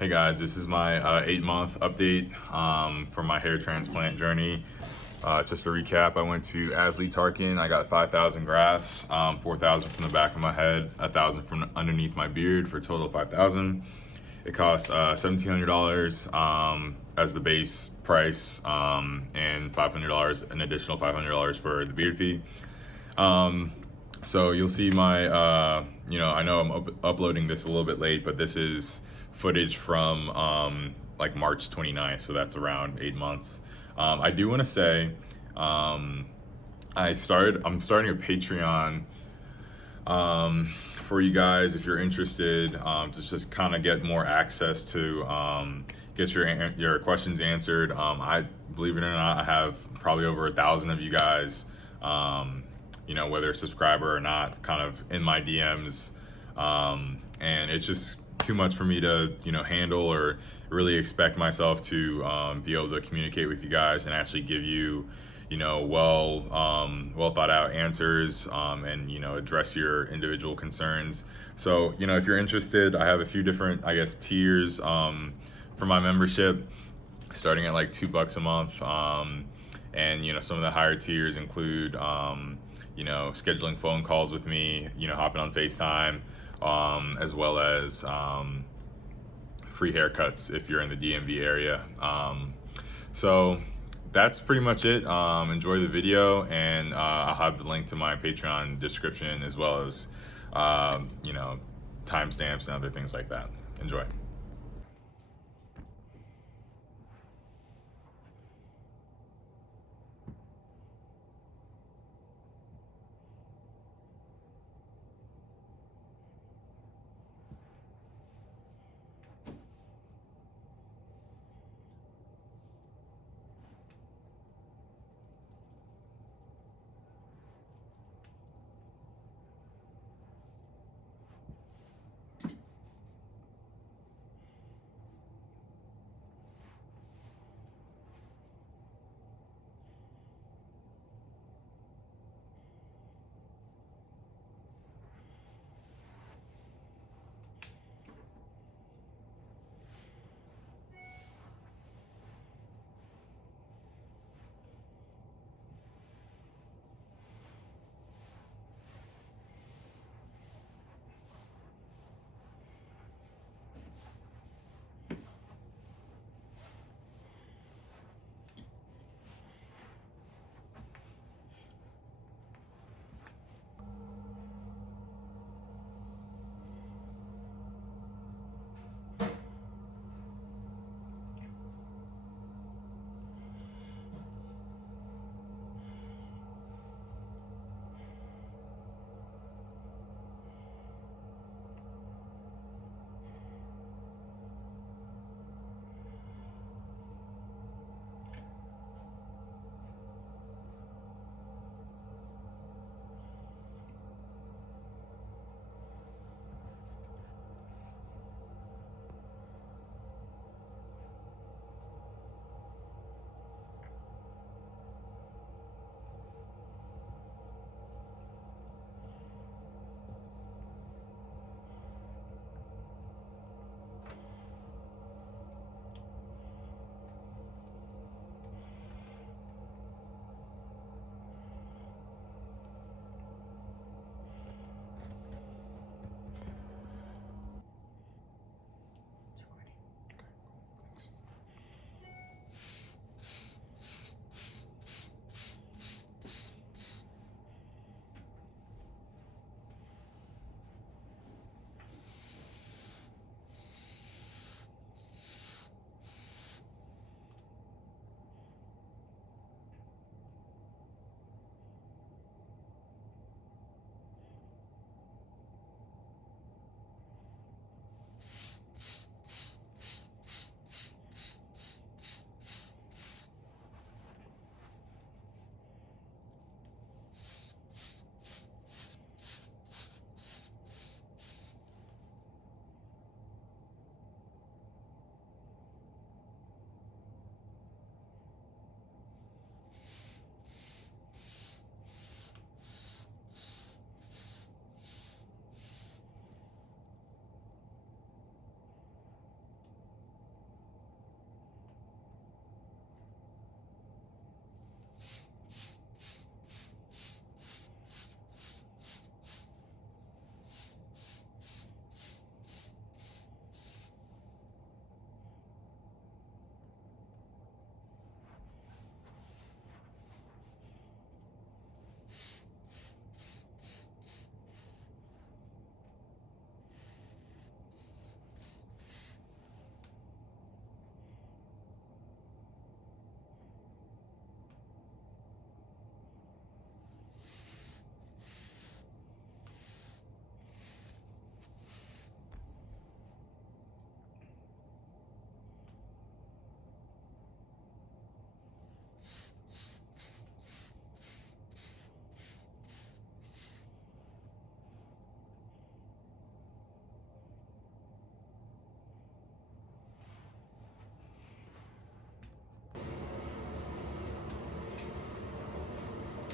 Hey guys, this is my 8-month update for my hair transplant journey. Just to recap, I went to Asli, Tarcan. I got 5,000 grafts, 4,000 from the back of my head, 1,000 from underneath my beard for a total of 5,000. It cost $1,700 as the base price, and $500, an additional $500 for the beard fee. So you'll see my, I know I'm uploading this a little bit late, but this is footage from like March 29th, so that's around 8 months. I do want to say I'm starting a Patreon for you guys if you're interested, to just kind of get more access to get your questions answered. I believe it or not, I have probably over 1,000 of you guys, whether a subscriber or not, kind of in my DMs, and it's just too much for me to handle or really expect myself to be able to communicate with you guys and actually give you well thought out answers, and address your individual concerns. So if you're interested, I have a few different, I guess, tiers for my membership, starting at like $2 a month, and some of the higher tiers include scheduling phone calls with me, hopping on FaceTime, as well as free haircuts if you're in the DMV area. So that's pretty much it. Enjoy the video, and I'll have the link to my Patreon description, as well as timestamps and other things like that. Enjoy.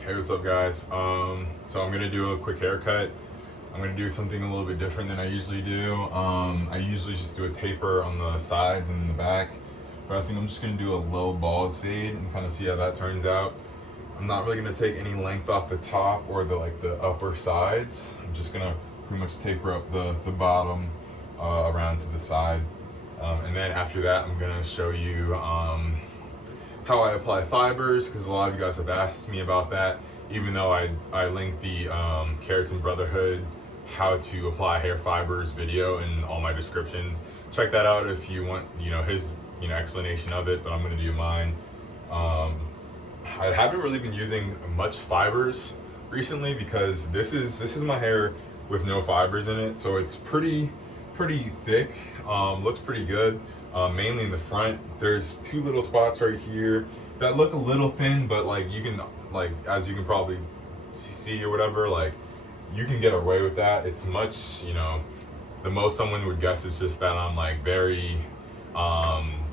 Hey, what's up, guys? So I'm gonna do a quick haircut. I'm gonna do something a little bit different than I usually do. I usually just do a taper on the sides and in the back, but I think I'm just gonna do a low bald fade and kind of see how that turns out. I'm not really gonna take any length off the top or the upper sides. I'm just gonna pretty much taper up the bottom around to the side, and then after that, I'm gonna show you how I apply fibers, because a lot of you guys have asked me about that. Even though I linked the Keratin Brotherhood how to apply hair fibers video in all my descriptions. Check that out if you want, his explanation of it. But I'm gonna do mine. I haven't really been using much fibers recently because this is my hair with no fibers in it, so it's pretty thick. Looks pretty good. Mainly in the front. There's two little spots right here that look a little thin, but you can as you can probably see or whatever, you can get away with that. It's much, the most someone would guess is just that I'm very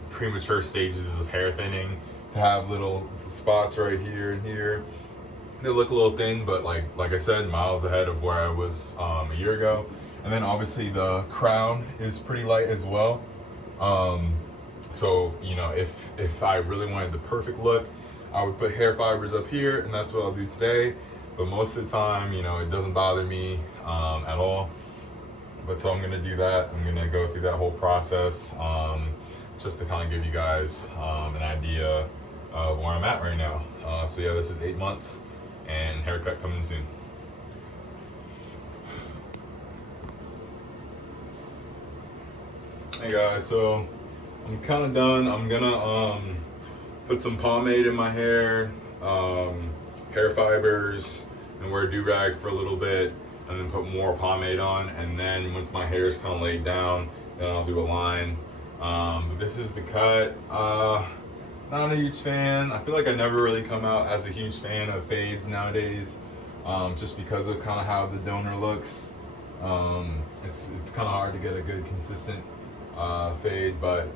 premature stages of hair thinning to have little spots right here and here. They look a little thin, but like I said, miles ahead of where I was a year ago. And then obviously the crown is pretty light as well. So if I really wanted the perfect look, I would put hair fibers up here, and that's what I'll do today. But most of the time, it doesn't bother me at all. But so I'm gonna do that. I'm gonna go through that whole process just to kind of give you guys an idea of where I'm at right now. So yeah, this is 8 months, and haircut coming soon. Hey guys, so I'm kind of done. I'm gonna put some pomade in my hair, hair fibers, and wear a do-rag for a little bit, and then put more pomade on. And then once my hair is kind of laid down, then I'll do a line. But this is the cut. Not a huge fan. I feel like I never really come out as a huge fan of fades nowadays, just because of kind of how the donor looks. It's kind of hard to get a good consistent fade, but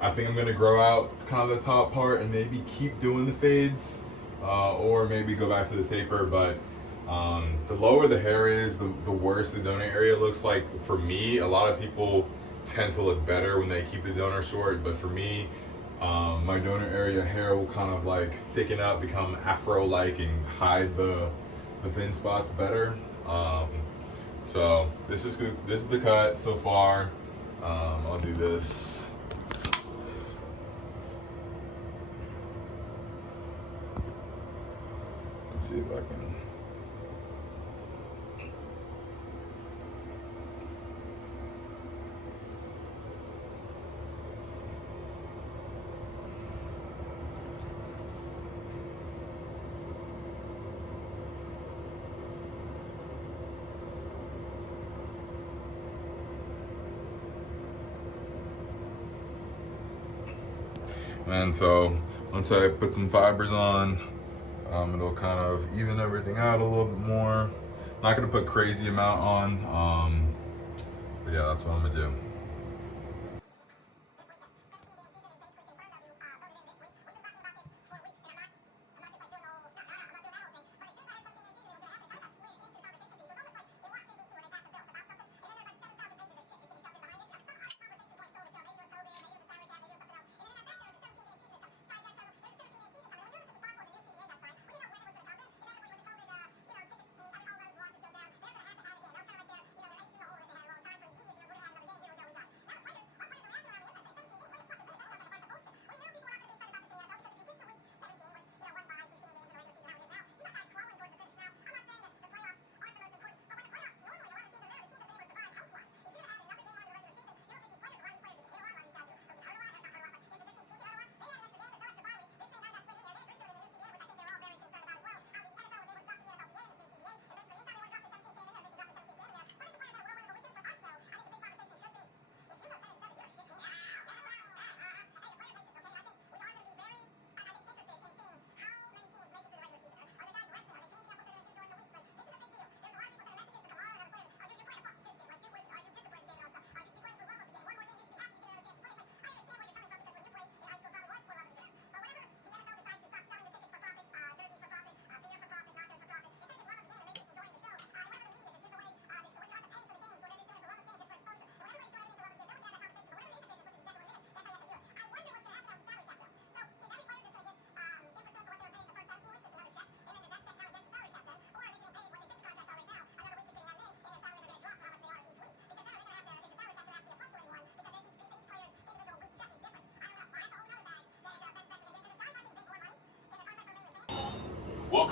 I think I'm gonna grow out kind of the top part and maybe keep doing the fades, or maybe go back to the taper. But the lower the hair is, the worse the donor area looks. Like for me, a lot of people tend to look better when they keep the donor short, but for me, my donor area hair will kind of thicken up, become afro-like, and hide the thin spots better. So this is the cut so far. I'll do this. Let's see if I can. And so once I put some fibers on, it'll kind of even everything out a little bit more. Not gonna put crazy amount on, but yeah, that's what I'm gonna do.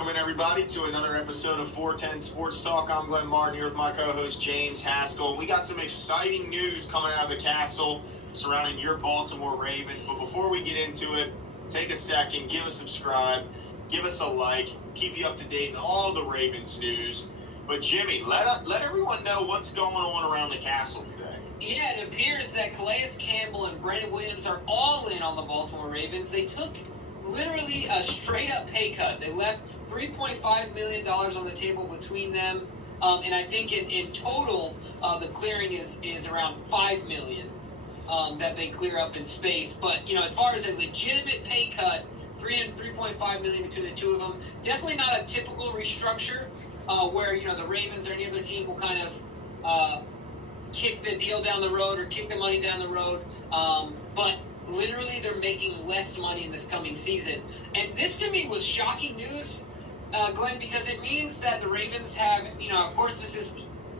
Welcome in, everybody, to another episode of 410 Sports Talk. I'm Glenn Martin here with my co-host James Haskell. We got some exciting news coming out of the castle surrounding your Baltimore Ravens. But before we get into it, take a second, give us a subscribe, give us a like, keep you up to date in all the Ravens news. But Jimmy, let everyone know what's going on around the castle today. Yeah, it appears that Calais Campbell and Brandon Williams are all in on the Baltimore Ravens. They took literally a straight-up pay cut. They left $3.5 million on the table between them, and I think in total, the clearing is around $5 million that they clear up in space. But, you know, as far as a legitimate pay cut, $3.5 million between the two of them, definitely not a typical restructure where, you know, the Ravens or any other team will kind of kick the deal down the road or kick the money down the road. But literally, they're making less money in this coming season. And this, to me, was shocking news, Glenn, because it means that the Ravens have, you know, of course,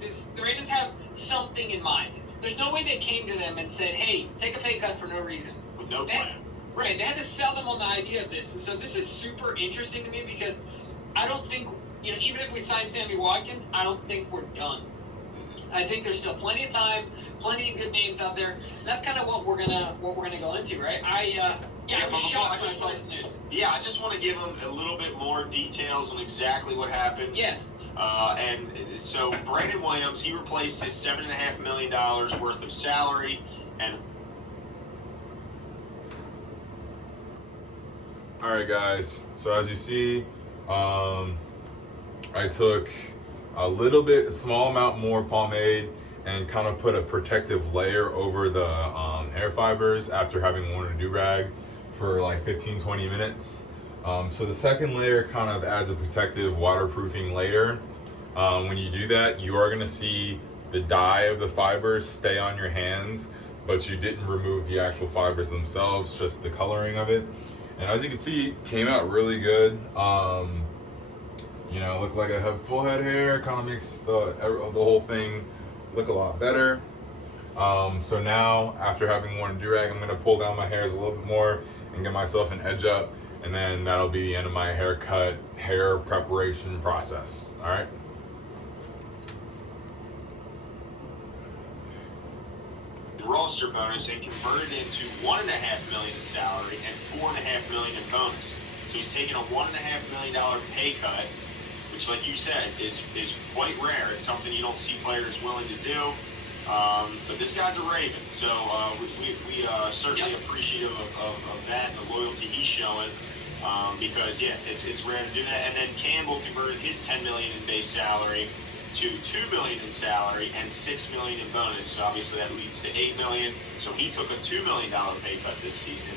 the Ravens have something in mind. There's no way they came to them and said, hey, take a pay cut for no reason. With no plan. Right, they had to sell them on the idea of this. And so this is super interesting to me because I don't think, you know, even if we sign Sammy Watkins, I don't think we're done. I think there's still plenty of time, plenty of good names out there. That's kind of what we're gonna go into, right? I was shocked when I saw this news. Yeah, I just want to give them a little bit more details on exactly what happened. Yeah. And so Brandon Williams, he replaced his $7.5 million worth of salary, and All right, guys. So as you see, I took a small amount more pomade and kind of put a protective layer over the hair fibers after having worn a do-rag for like 15-20 minutes. So the second layer kind of adds a protective waterproofing layer. When you do that, you are going to see the dye of the fibers stay on your hands, but you didn't remove the actual fibers themselves, just the coloring of it. And as you can see, it came out really good. You know, look like I have full head hair, kind of makes the whole thing look a lot better. So now, after having worn a do-rag, I'm gonna pull down my hairs a little bit more and get myself an edge up, and then that'll be the end of my hair preparation process, all right? roster bonus and converted into $1.5 million in salary and $4.5 million in bonus. So he's taking a $1.5 million pay cut, which, like you said, is quite rare. It's something you don't see players willing to do. But this guy's a Raven, so we are certainly appreciative of that and the loyalty he's showing. Because yeah, it's rare to do that. And then Campbell converted his $10 million in base salary to $2 million in salary and $6 million in bonus. So obviously that leads to $8 million. So he took a $2 million pay cut this season.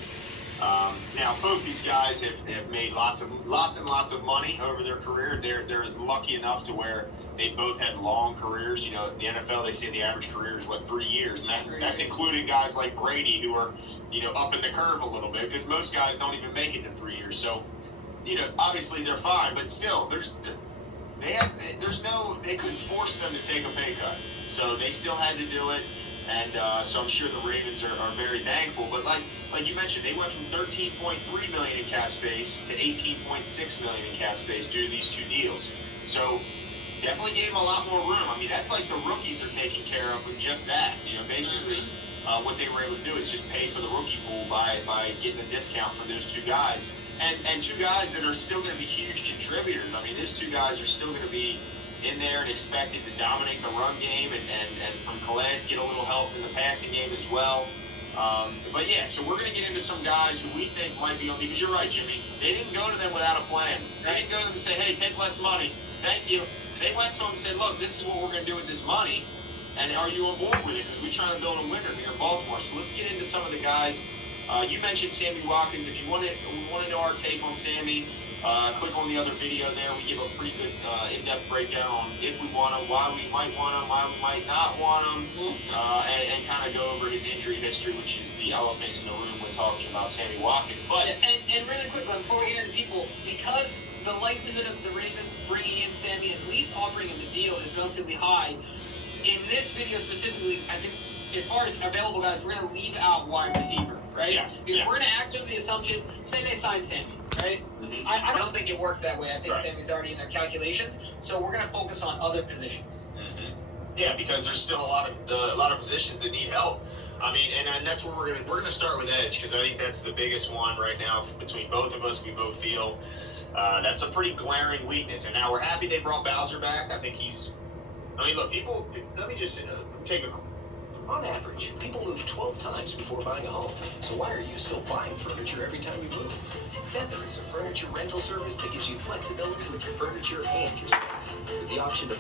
Now both these guys have made lots and lots of money over their career. They're lucky enough to where they both had long careers. You know, in the NFL they say the average career is 3 years, and that's including guys like Brady who are, you know, up in the curve a little bit, because most guys don't even make it to 3 years. So, you know, obviously they're fine, but still they couldn't force them to take a pay cut, so they still had to do it. And so I'm sure the Ravens are very thankful. But like you mentioned, they went from $13.3 million in cap space to $18.6 million in cap space due to these two deals. So definitely gave them a lot more room. I mean, that's like the rookies are taken care of with just that. You know, basically what they were able to do is just pay for the rookie pool by getting a discount from those two guys. And two guys that are still going to be huge contributors. I mean, those two guys are still going to be in there and expected to dominate the run game, and from Calais get a little help in the passing game as well. But yeah, so we're going to get into some guys who we think might be on, because you're right, Jimmy. They didn't go to them without a plan. They didn't go to them and say, hey, take less money. Thank you. They went to them and said, look, this is what we're going to do with this money, and are you on board with it? Because we're trying to build a winner here in Baltimore. So let's get into some of the guys. You mentioned Sammy Watkins. If you want to know our take on Sammy, click on the other video there. We give a pretty good in-depth breakdown on if we want him, why we might want him, why we might not want him, and kind of go over his injury history, which is the elephant in the room when talking about Sammy Watkins. But and really quick, before we get into people, because the likelihood of the Ravens bringing in Sammy, at least offering him the deal, is relatively high. In this video specifically, I think as far as available guys, we're going to leave out wide receiver. right? Yeah. Because Yeah. we're going to act under the assumption, say they sign Sammy, right? Mhm. I don't think it worked that way. I think Right. Sammy's already in their calculations, so we're going to focus on other positions. Yeah, because there's still a lot of positions that need help. I mean, and that's where we're gonna start with edge, because I think that's the biggest one right now between both of us. We both feel that's a pretty glaring weakness. And now we're happy they brought Bowser back. I think he's. I mean, look, people. Let me just take a. On average, people move 12 times before buying a home. So why are you still buying furniture every time you move? Feather is a furniture rental service that gives you flexibility with your furniture and your space, with the option to.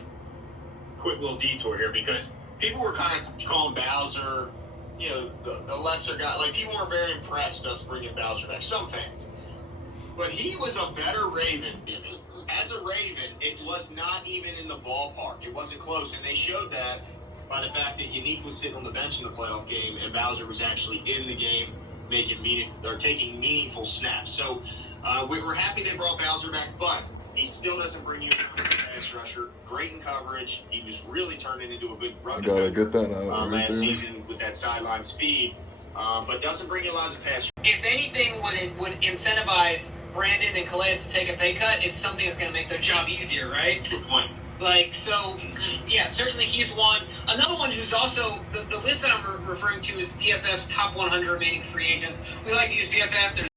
Quick little detour here, because people were kind of calling Bowser, you know, the lesser guy. Like, people weren't very impressed us bringing Bowser back. Some fans. But he was a better Raven, Jimmy. As a Raven, it was not even in the ballpark. It wasn't close, and they showed that by the fact that Yannick was sitting on the bench in the playoff game, and Bowser was actually in the game, taking meaningful snaps. So we were happy they brought Bowser back, but he still doesn't bring you down as a pass rusher. Great in coverage. He was really turning into a good run Gotta defender get that out right last there. season with that sideline speed, but doesn't bring you a lot as a pass. If anything would incentivize Brandon and Calais to take a pay cut, it's something that's going to make their job easier, right? Good point. Like, so, yeah, certainly he's one. Another one who's also, the list that I'm referring to is PFF's top 100 remaining free agents. We like to use PFF. There's